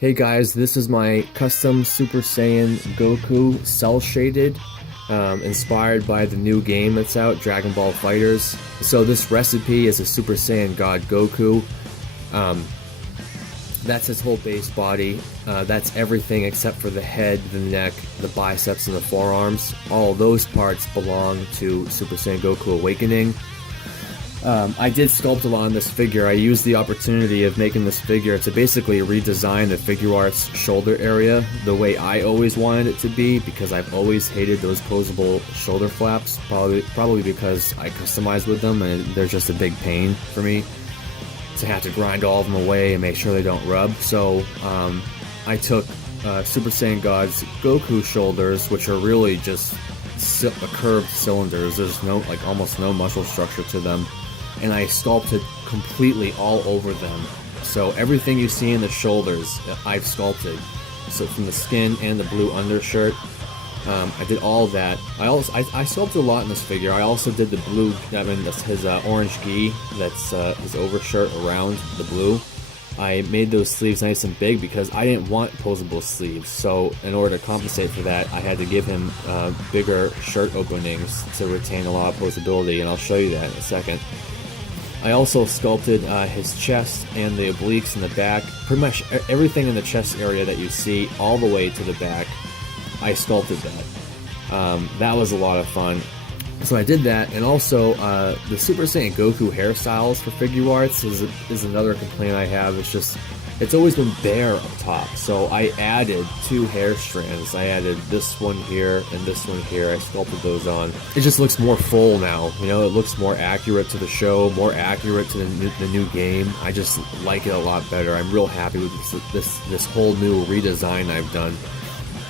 Hey guys, this is my custom Super Saiyan Goku cel shaded, inspired by the new game that's out, Dragonball FighterZ. So this recipe is a Super Saiyan God Goku. That's his whole base body. That's everything except for the head, the neck, the biceps, and the forearms. All those parts belong to Super Saiyan Goku Awakening. I did sculpt a lot on this figure. I used the opportunity of making this figure to basically redesign the Figuarts shoulder area the way I always wanted it to be, because I've always hated those posable shoulder flaps, probably because I customize with them and they're just a big pain for me to have to grind all of them away and make sure they don't rub. So I took Super Saiyan God's Goku shoulders, which are really just curved cylinders. There's almost no muscle structure to them, and I sculpted completely all over them. So everything you see in the shoulders, I've sculpted. So from the skin and the blue undershirt, I did all of that. I sculpted a lot in this figure. I also did the blue, that's his orange gi, that's his overshirt around the blue. I made those sleeves nice and big because I didn't want posable sleeves. So in order to compensate for that, I had to give him bigger shirt openings to retain a lot of posability, and I'll show you that in a second. I also sculpted his chest and the obliques in the back. Pretty much everything in the chest area that you see all the way to the back, I sculpted that. That was a lot of fun. So I did that, and also the Super Saiyan Goku hairstyles for Figuarts is another complaint I have. It's always been bare up top, so I added 2 hair strands. I added this one here and this one here. I sculpted those on. It just looks more full now, you know. It looks more accurate to the show, more accurate to the new game. I just like it a lot better. I'm real happy with this whole new redesign I've done.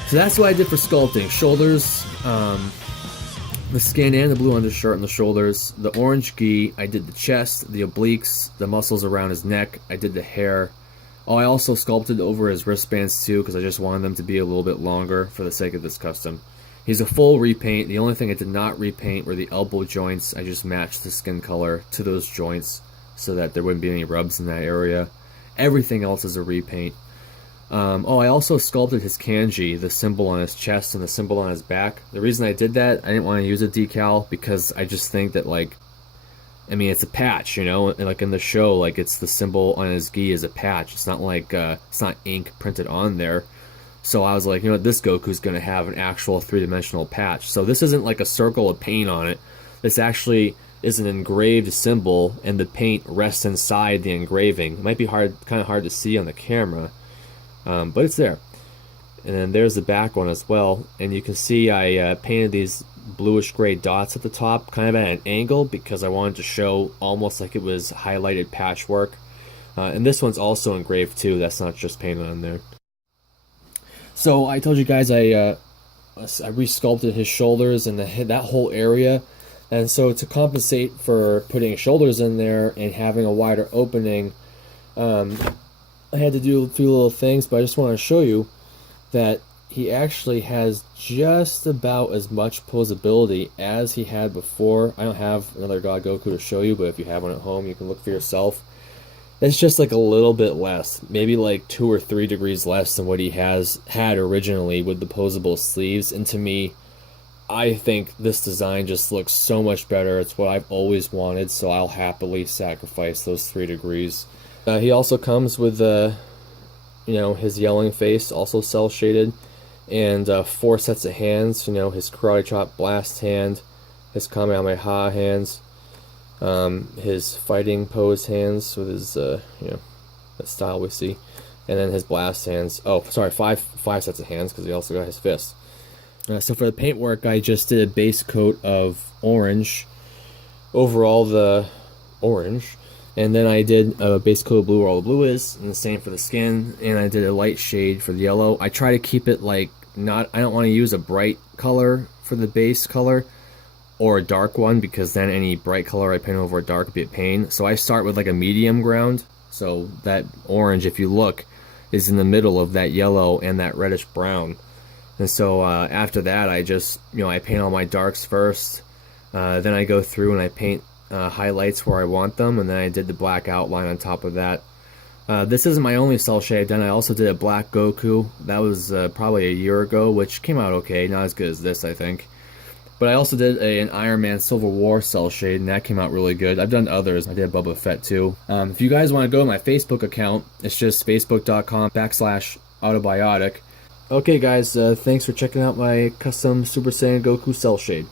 So that's what I did for sculpting. Shoulders, the skin and the blue undershirt on the shoulders, the orange gi, I did the chest, the obliques, the muscles around his neck, I did the hair. Oh, I also sculpted over his wristbands too, because I just wanted them to be a little bit longer for the sake of this custom. He's a full repaint. The only thing I did not repaint were the elbow joints. I just matched the skin color to those joints so that there wouldn't be any rubs in that area. Everything else is a repaint. I also sculpted his kanji, the symbol on his chest and the symbol on his back. The reason I did that, I didn't want to use a decal because I just think that, it's a patch, you know, and like in the show, like it's the symbol on his gi is a patch. It's not like, it's not ink printed on there. So I was like, you know what, this Goku's going to have an actual 3-dimensional patch. So this isn't like a circle of paint on it. This actually is an engraved symbol, and the paint rests inside the engraving. It might be kind of hard to see on the camera. But it's there. And then there's the back one as well, and you can see I painted these bluish gray dots at the top kind of at an angle because I wanted to show almost like it was highlighted patchwork. And this one's also engraved too, that's not just painted on there. So I told you guys I resculpted his shoulders and that whole area, and so to compensate for putting shoulders in there and having a wider opening, I had to do a few little things, but I just want to show you that he actually has just about as much posability as he had before. I don't have another God Goku to show you, but if you have one at home, you can look for yourself. It's just like a little bit less, maybe like 2 or 3 degrees less than what he had originally with the posable sleeves. And to me, I think this design just looks so much better. It's what I've always wanted, so I'll happily sacrifice those 3 degrees. He also comes with his yelling face, also cel shaded, and 4 sets of hands. You know, his karate chop blast hand, his kamehameha hands, his fighting pose hands with his that style we see, and then his blast hands. Oh, sorry, five sets of hands because he also got his fists. So for the paintwork, I just did a base coat of orange over all the orange. And then I did a base coat of blue where all the blue is, and the same for the skin, and I did a light shade for the yellow. I try to keep it I don't want to use a bright color for the base color, or a dark one, because then any bright color I paint over a dark would be a pain. So I start with like a medium ground, so that orange, if you look, is in the middle of that yellow and that reddish brown. And so after that, I just, I paint all my darks first, then I go through and I paint highlights where I want them, and then I did the black outline on top of that. This isn't my only cell shade I've done. I also did a Black Goku. That was probably a year ago, which came out okay. Not as good as this, I think. But I also did an Iron Man Civil War cell shade, and that came out really good. I've done others. I did Boba Fett too. If you guys want to go to my Facebook account, it's just facebook.com/autobiotic. Okay guys, thanks for checking out my custom Super Saiyan Goku cell shade.